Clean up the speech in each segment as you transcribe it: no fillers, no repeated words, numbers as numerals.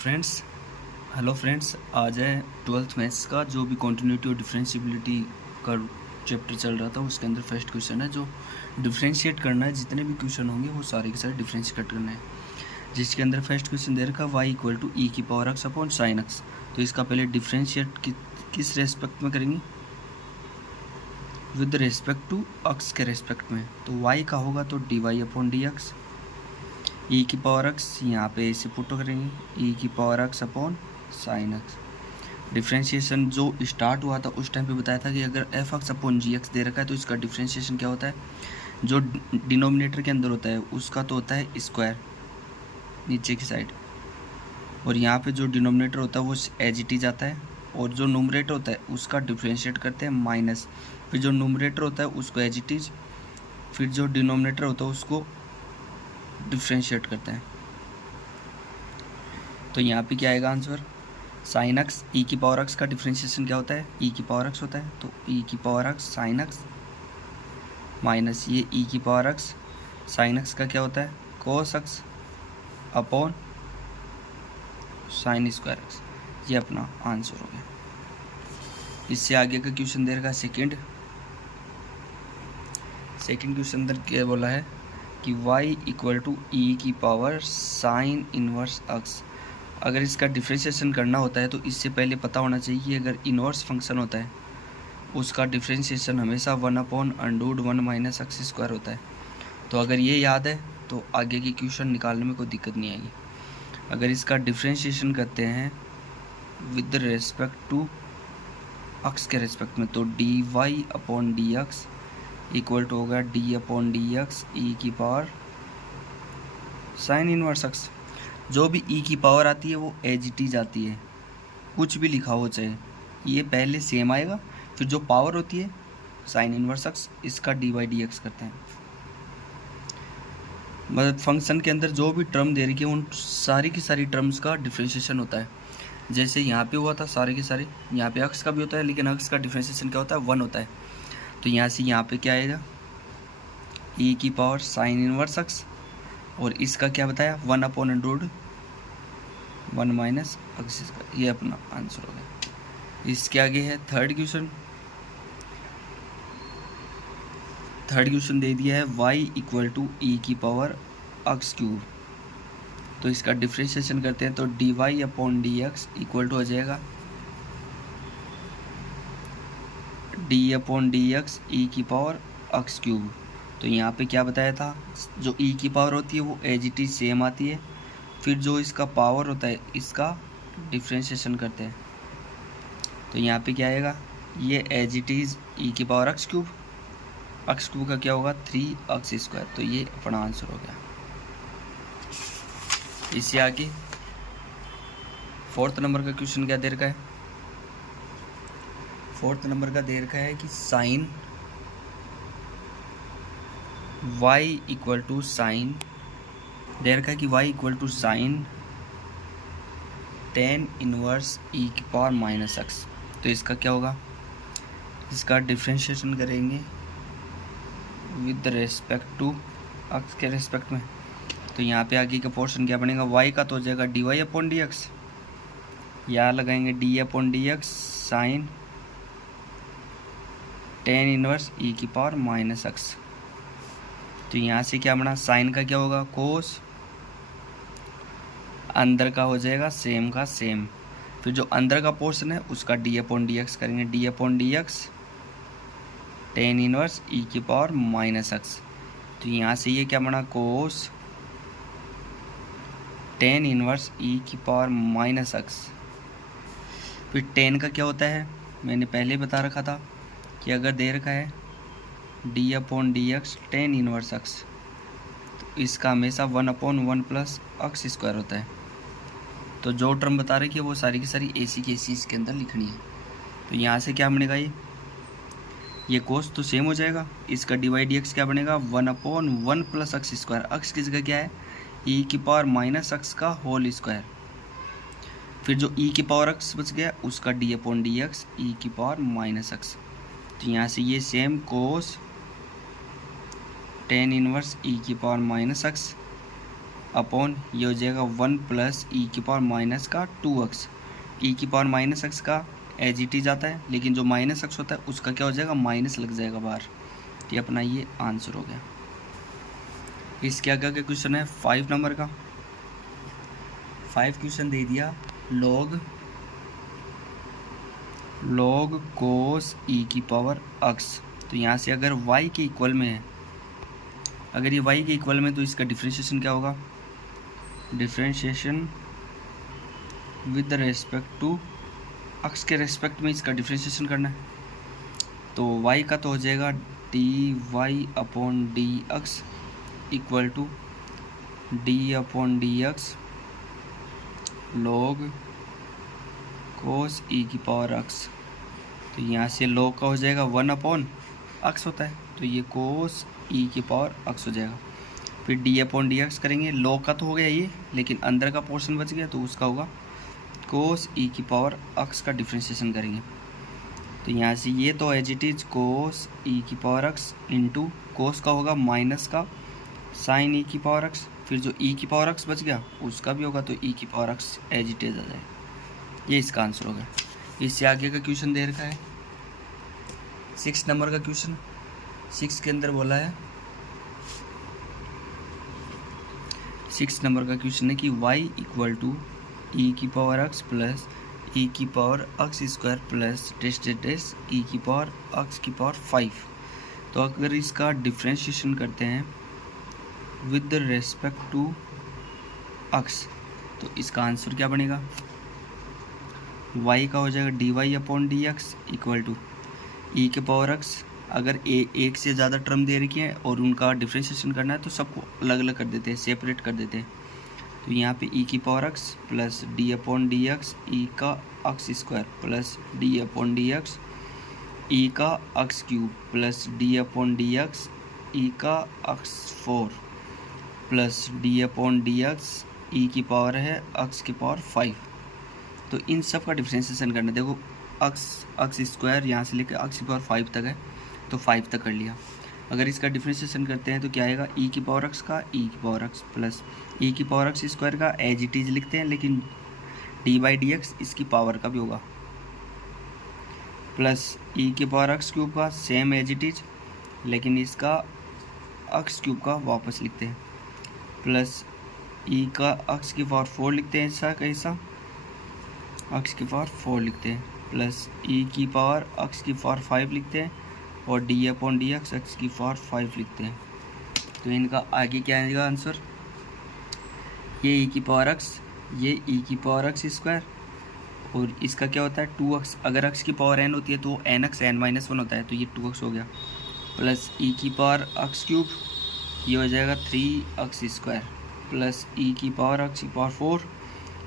Friends hello friends, आज है 12th maths का जो भी कॉन्टिन्यूटी और डिफरेंशिएबिलिटी का चैप्टर चल रहा था उसके अंदर फर्स्ट क्वेश्चन है जो डिफरेंशिएट करना है। जितने भी क्वेश्चन होंगे वो सारे के सारे डिफरेंशिएट करना है। जिसके अंदर फर्स्ट क्वेश्चन दे रखा y इक्वल टू ई की power X upon sine X. तो इसका पहले डिफरेंशिएट किस रेस्पेक्ट में करेंगे? विद रेस्पेक्ट टू एक्स के रेस्पेक्ट में। तो y का होगा तो D Y upon D x, ई की पावर एक्स यहाँ पे ऐसे पुट करेंगे ई की power X upon sine x. Differentiation जो स्टार्ट हुआ था उस टाइम पे बताया था कि अगर F X upon G x दे रखा है तो इसका डिफ्रेंशिएशन क्या होता है? जो डिनोमिनेटर के अंदर होता है उसका तो होता है स्क्वायर नीचे की साइड, और यहाँ पे जो डिनोमिनेटर होता है वो एज इट इज आता है, और जो नोमरेटर होता है उसका डिफ्रेंशिएट करते हैं माइनस, फिर जो नोमरेटर होता है उसको एज इट इज, फिर जो डिनोमिनेटर होता है उसको डिफ्रेंशिएट करते हैं। तो यहाँ पे क्या आएगा आंसर? साइन एक्स ई की पावर एक्स का डिफ्रेंशिएशन क्या होता है? ई की पावर एक्स होता है, तो ई की power x sine x minus ये ई की पावर एक्स साइन एक्स का क्या होता है? Cos x upon sine square x. ये अपना आंसर हो गया। इससे आगे का क्वेश्चन दे रखा है सेकेंड क्वेश्चन अंदर क्या बोला है कि y इक्वल टू ई की पावर साइन इनवर्स एक्स। अगर इसका डिफ्रेंशिएशन करना होता है तो इससे पहले पता होना चाहिए कि अगर इनवर्स फंक्शन होता है उसका डिफ्रेंशिएशन हमेशा 1/√1 माइनस एक्स स्क्वायर होता है। तो अगर ये याद है तो आगे की क्वेश्चन निकालने में कोई दिक्कत नहीं आएगी। अगर इसका डिफ्रेंशिएशन करते हैं विद रेस्पेक्ट टू एक्स के रेस्पेक्ट में तो D Y upon D x equal to होगा डी अपॉन डी एक्स ई की पावर साइन इनवर्स एक्स। जो भी ई की पावर आती है वो एज इट इज आती है, कुछ भी लिखा हो चाहे, ये पहले सेम आएगा, फिर जो पावर होती है साइन इनवर्स एक्स इसका डी बाई डी एक्स करते हैं। मतलब फंक्शन के अंदर जो भी टर्म दे रही है उन सारी की सारी टर्म्स का डिफ्रेंशिएशन होता है। जैसे यहाँ पे हुआ था सारे के सारे, यहाँ पे एक्स का भी होता है लेकिन एक्स का डिफ्रेंशिएशन क्या होता है? 1 होता है। तो यहाँ से यहाँ पे क्या आएगा? ई की पावर साइन इनवर्स एक्स, और इसका क्या बताया? 1/√1 माइनस एक्स स्क्वायर। ये अपना आंसर हो गया। इसके आगे है थर्ड क्वेश्चन दे दिया है y इक्वल टू ई की पावर एक्स क्यूब। तो इसका डिफ्रेंशिएशन करते हैं तो D Y upon D x equal to हो जाएगा डी अपॉन डी एक्स ई की पावर एक्स क्यूब। तो यहाँ पे क्या बताया था? जो ई की पावर होती है वो एज इट इज सेम आती है, फिर जो इसका पावर होता है इसका डिफ्रेंशिएशन करते हैं। तो यहाँ पे क्या आएगा? ये एज इट इज ई की पावर एक्स क्यूब का क्या होगा? 3x square. तो ये अपना आंसर हो गया। इससे आगे फोर्थ नंबर का क्वेश्चन क्या दे रखा है? फोर्थ नंबर का दे रखा है कि sine y equal to sine दे रखा है कि y equal to sine tan inverse ई की पावर माइनस एक्स। तो इसका क्या होगा? इसका डिफ्रेंशिएशन करेंगे विद रेस्पेक्ट टू एक्स के रेस्पेक्ट में। तो यहाँ पे आगे का पोर्शन क्या बनेगा? y का तो हो जाएगा D Y upon D x, यहाँ लगाएंगे d upon D x sine tan inverse ई की पावर माइनस एक्स। तो यहाँ से क्या बना? साइन का क्या होगा? कोस, अंदर का हो जाएगा सेम का सेम, फिर जो अंदर का पोर्शन है उसका डी अपॉन डी एक्स करेंगे, D upon D x ten inverse ई की पावर माइनस एक्स। तो यहाँ से ये क्या बना? कोस टेन इनवर्स ई की पावर माइनस एक्स। फिर टेन का क्या होता है? मैंने पहले बता रखा था कि अगर दे रखा है D upon D x tan inverse x तो इसका हमेशा 1/1 प्लस एक्स स्क्वायर होता है। तो जो टर्म बता रही है वो सारी की सारी एसी की एसी इसके अंदर लिखनी है। तो यहाँ से क्या बनेगा? ये कोस तो सेम हो जाएगा, इसका डी वाई डी एक्स क्या बनेगा? 1/1 प्लस एक्स स्क्वायर। एक्स की जगह क्या है? ई की पावर माइनस एक्स का होल स्क्वायर। फिर जो ई की पावर एक्स बच गया उसका डी अपॉन डी एक्स ई की पावर माइनस एक्स। तो यहाँ से ये सेम कोस टेन इनवर्स ई की पावर माइनस एक्स अपॉन ये हो जाएगा 1 प्लस ई की पावर माइनस का 2x। ई की पावर माइनस एक्स का एज इट इज आता है, लेकिन जो माइनस एक्स होता है उसका क्या हो जाएगा, माइनस लग जाएगा बाहर। ये अपना ये आंसर हो गया। इसके आगे का क्वेश्चन है 5 नंबर का। 5 क्वेश्चन दे दिया, log cos e की पावर x। तो यहाँ से अगर y के इक्वल में है, अगर ये y के इक्वल में, तो इसका डिफ्रेंशिएशन क्या होगा, differentiation with respect to x के रेस्पेक्ट में इसका डिफ्रेंशिएशन करना है। तो y का तो हो जाएगा dy upon D x equal to d upon D x log cos e की पावर x। तो यहाँ से log का हो जाएगा 1 अपॉन x होता है, तो ये cos e की पावर x हो जाएगा। फिर d अपॉन डी एक्स करेंगे, log का तो हो गया ये, लेकिन अंदर का पोर्शन बच गया, तो उसका होगा cos e की पावर x का डिफ्रेंशिएशन करेंगे। तो यहाँ से ये तो as it is cos e की पावर x इंटू cos का होगा माइनस का sin e की पावर x, फिर जो e की पावर x बच गया उसका भी होगा, तो e की power x as it is आ जाए। ये इसका आंसर होगा। इससे आगे का क्वेश्चन दे रखा है 6 नंबर का क्वेश्चन। 6 के अंदर बोला है, 6 नंबर का क्वेश्चन है कि y इक्वल टू ई की पावर x प्लस ई की पावर x स्क्वायर प्लस डेस ई की पावर x की पावर 5। तो अगर इसका डिफ्रेंशिएशन करते हैं विद रेस्पेक्ट टू x, तो इसका आंसर क्या बनेगा, y का हो जाएगा D Y upon D x equal to E के पावर x। अगर एक से ज़्यादा टर्म दे रखी है और उनका डिफ्रेंशिएशन करना है तो सबको अलग अलग कर देते हैं, सेपरेट कर देते हैं। तो यहाँ पे ई की power x plus D upon D x E का x square plus D upon D x E का x cube plus D upon D x E का x4 plus D upon D x ई की power है x की power 5। तो इन सब का differentiation करना, देखो x स्क्वायर यहाँ से लेकर x की पावर 5 तक है, तो 5 तक कर लिया। अगर इसका डिफ्रेंशिएशन करते हैं तो क्या आएगा, e की पावर x का e की पावर x प्लस e की पावर x स्क्वायर का एज इट इज लिखते हैं, लेकिन डी बाई डी एक्स इसकी पावर का भी होगा, प्लस e की पावर x क्यूब का सेम एज इट इज, लेकिन इसका x क्यूब का वापस लिखते हैं, प्लस e का x की पावर 4 लिखते हैं, ऐसा कैसा x की पावर 4 लिखते हैं, प्लस e की पावर x की पावर 5 लिखते हैं, और D upon D x x की पावर 5 लिखते हैं। तो इनका आगे क्या आएगा आंसर, ये e की पावर x, ये e की पावर x स्क्वायर, और इसका क्या होता है 2x। अगर x की पावर n होती है तो nx n-1 होता है, तो ये 2x हो गया, प्लस e की पावर x क्यूब, ये हो जाएगा 3x स्क्वायर, प्लस e की पावर x की पावर 4,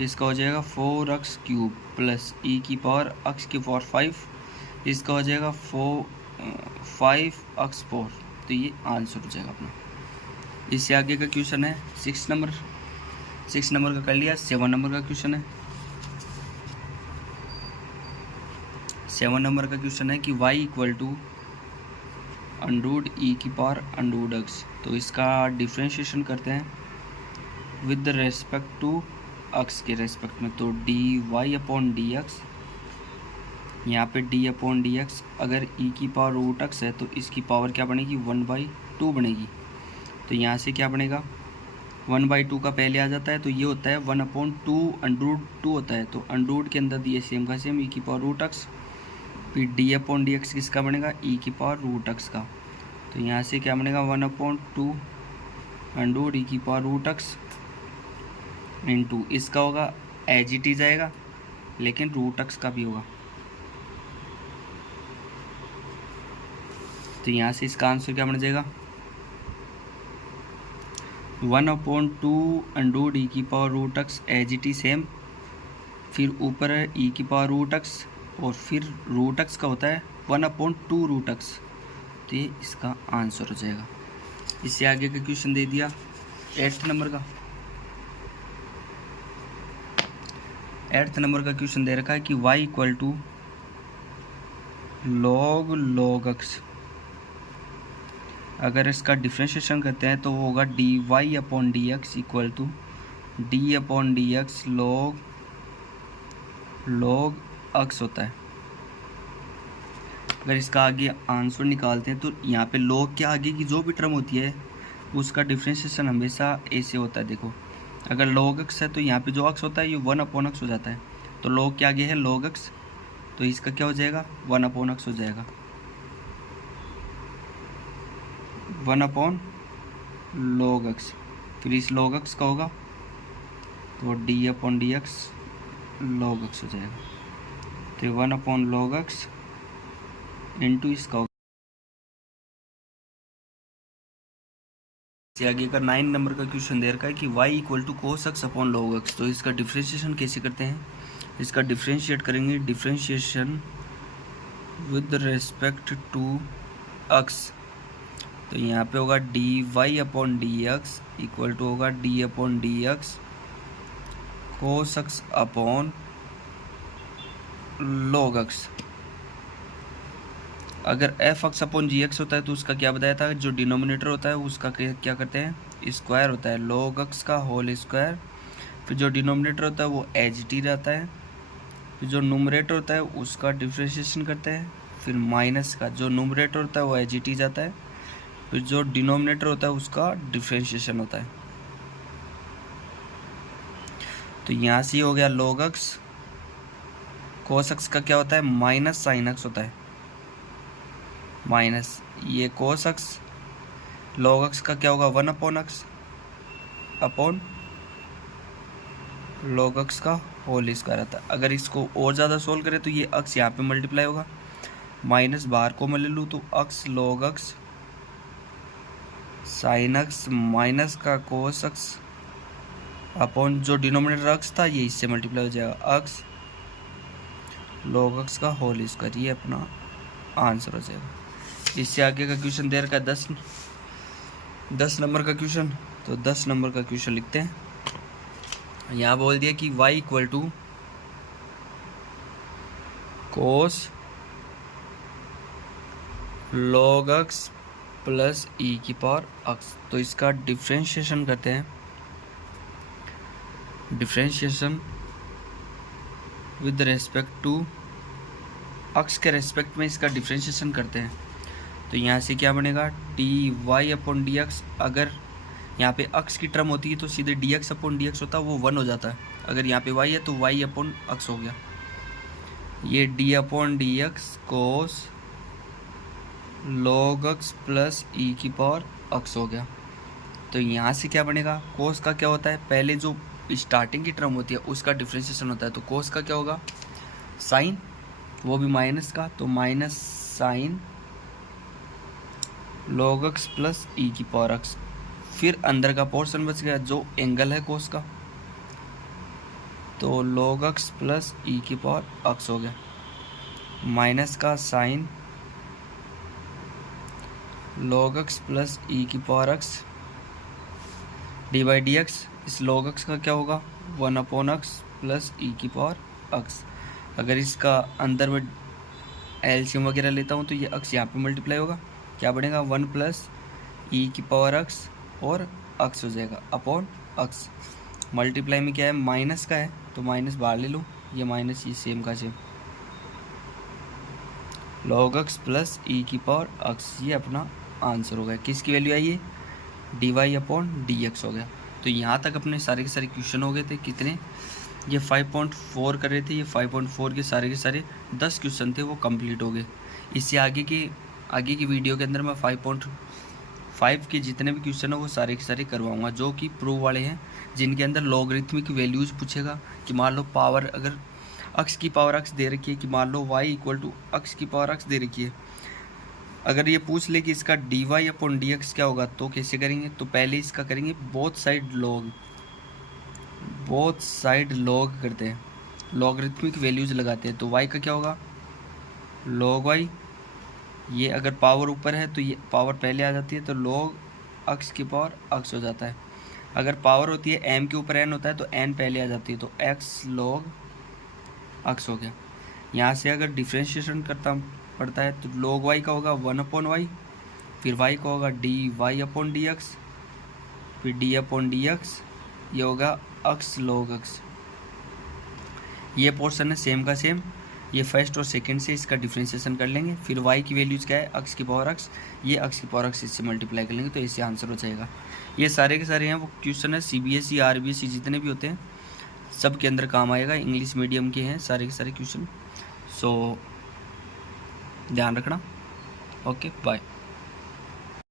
इसका हो जाएगा 4x क्यूब, प्लस e की पावर x की पावर 5, इसका हो जाएगा 5x4। तो ये आंसर हो जाएगा अपना। इससे आगे का क्वेश्चन है 6 नंबर का कर लिया। 7 नंबर का क्वेश्चन है। 7 नंबर का क्वेश्चन है कि y equal to under root e की पावर अंडरूट x। तो इसका डिफ्रेंशिएशन करते हैं विद रेस्पेक्ट टू x के रेस्पेक्ट में, तो D Y upon D x, यहाँ पे d अपॉन डी एक्स, अगर e की पावर रूट x है तो इसकी पावर क्या बनेगी 1/2 बनेगी। तो यहाँ से क्या बनेगा 1/2 का पहले आ जाता है, तो ये होता है 1/2 अंडरूट 2 होता है, तो अंडरूट के अंदर दिए सेम का सेम e की पावर रूट x, फिर d अपॉन डी एक्स किसका बनेगा e की पावर रूट x का। तो यहाँ से क्या बनेगा 1/2 अंडरूट e की पावर रूट x इंटू इसका होगा एज इट इज आएगा, लेकिन रूट x का भी होगा। तो यहाँ से इसका आंसर क्या बन जाएगा 1/2 अंडरूट ई की power root x as it is same, फिर ऊपर है e की पावर रूट x, और फिर रूट x का होता है 1/2 रूट x। तो ये इसका आंसर हो जाएगा। इससे आगे का क्वेश्चन दे दिया 8 नंबर का। 8 नंबर का क्वेश्चन दे रखा है कि y equal to log x। अगर इसका डिफ्रेंशिएशन करते हैं तो वो होगा D Y upon D x equal to d upon D x log x होता है। अगर इसका आगे आंसर निकालते हैं तो यहाँ पे लॉग के आगे की जो भी टर्म होती है उसका डिफ्रेंशिएशन हमेशा ऐसे होता है। देखो अगर log x है तो यहाँ पे जो x होता है ये 1 अपॉन x हो जाता है, तो log के आगे है log x, तो इसका क्या हो जाएगा 1 अपॉन x हो जाएगा, 1 अपॉन log x। फिर इस log x का होगा तो d upon D x log x हो जाएगा, तो 1 अपॉन log x इंटू इसका होगा। आगे का 9 नंबर का क्वेश्चन दे रखा है कि y equal to cos x upon log x। तो इसका डिफ्रेंशिएशन कैसे करते हैं, इसका डिफ्रेंशिएट करेंगे, differentiation with respect to x। तो यहाँ पे होगा D Y upon D x equal to होगा D upon D X cos x upon log x। अगर F X upon G X होता है तो उसका क्या बताया था, जो डिनोमिनेटर होता है उसका क्या करते हैं स्क्वायर होता है, log x का होल स्क्वायर। फिर जो डिनोमिनेटर होता है वो एच टी रहता है, फिर जो न्यूमरेटर होता है उसका डिफ्रेंशिएशन करते हैं, फिर माइनस का जो न्यूमरेटर होता है वो एच टी जाता है, फिर जो डिनोमिनेटर होता है उसका डिफ्रेंशिएशन होता है। तो यहाँ से हो गया log x, cos x का क्या होता है माइनस sin x होता है, माइनस ये cos x, log x का क्या होगा 1 upon x upon log x का होल स्क्वायर आता है। अगर इसको और ज़्यादा सोल्व करें तो ये x यहाँ पे मल्टीप्लाई होगा, माइनस बाहर को मैं ले लूँ तो x log x sin x minus का cos x अपॉन जो डिनोमिनेटर x था ये इससे मल्टीप्लाई हो जाएगा, x log x का होल स्क्वायर, ये अपना आंसर हो जाएगा। इससे आगे का क्वेश्चन दे रखा है 10 नंबर का क्वेश्चन। तो 10 नंबर का क्वेश्चन लिखते हैं। यहाँ बोल दिया कि y equal to cos log x plus E की पावर x। तो इसका डिफ्रेंशिएशन करते हैं, differentiation with respect to x के रेस्पेक्ट में इसका डिफ्रेंशिएशन करते हैं। तो यहाँ से क्या बनेगा d Y upon D x. अगर यहाँ पे x की टर्म होती है तो सीधे D x upon D x होता है, वो 1 हो जाता है। अगर यहाँ पे y है तो y अपॉन x हो गया, ये d अपॉन डी एक्स कोस log x प्लस ई की पावर x हो गया। तो यहाँ से क्या बनेगा, कोस का क्या होता है पहले जो स्टार्टिंग की टर्म होती है उसका डिफ्रेंशिएशन होता है, तो कोस का क्या होगा साइन, वो भी माइनस का, तो minus sine log x plus E की पावर x। फिर अंदर का पोर्शन बच गया जो एंगल है कोस का, तो log x प्लस ई की पावर x हो गया, माइनस का sign log x plus E की power x D by D x. इस log x का क्या होगा 1 अपॉन x प्लस ई की पावर x। अगर इसका अंदर में एलसीएम वगैरह लेता हूँ तो ये x यहाँ पे मल्टीप्लाई होगा, क्या बढ़ेगा 1 प्लस ई की पावर x और x हो जाएगा अपॉन x। मल्टीप्लाई में क्या है माइनस का है तो माइनस बाहर ले लूँ, ये माइनस ये सेम का same, log x plus E की पावर x, ये अपना आंसर हो गया। किसकी वैल्यू आई है d Y upon D x हो गया। तो यहाँ तक अपने सारे के सारे क्वेश्चन हो गए थे। कितने, ये 5.4 कर रहे थे, ये 5.4 के सारे 10 क्वेश्चन थे वो कंप्लीट हो गए। इससे आगे की वीडियो के अंदर मैं 5.5 के जितने भी क्वेश्चन है वो सारे के सारे करवाऊंगा, जो कि प्रूव वाले हैं, जिनके अंदर लॉगरिथमिक वैल्यूज पूछेगा कि मान लो पावर अगर x की पावर x दे रखी है, कि मान लो y इक्वल टू x की पावर x दे रखी है, अगर ये पूछ ले कि इसका d Y upon D x क्या होगा तो कैसे करेंगे, तो पहले इसका करेंगे बोथ साइड लॉग करते हैं, लॉगरिथमिक वैल्यूज लगाते हैं। तो y का क्या होगा log y, ये अगर पावर ऊपर है तो ये पावर पहले आ जाती है तो log x की पावर x हो जाता है। अगर पावर होती है m के ऊपर n होता है तो n पहले आ जाती है तो x log x हो गया। यहाँ से अगर डिफ्रेंशिएशन करता पड़ता है तो log y का होगा 1 अपॉन y, फिर y का होगा D Y upon D x, फिर डी अपॉन डी एक्स, ये होगा अक्स लॉग अक्स। ये पोर्शन है सेम का सेम, ये फर्स्ट और सेकंड से इसका डिफ्रेंशिएशन कर लेंगे। फिर y की वैल्यूज क्या है, अक्स की पावर अक्स, ये अक्स की पावर अक्स इससे मल्टीप्लाई कर लेंगे तो इससे आंसर हो जाएगा। ये सारे के सारे हैं वो क्वेश्चन है CBSE RBSE जितने भी होते हैं सब के अंदर काम आएगा, इंग्लिश मीडियम के हैं सारे के सारे क्वेश्चन। सो ध्यान रखना। Okay bye.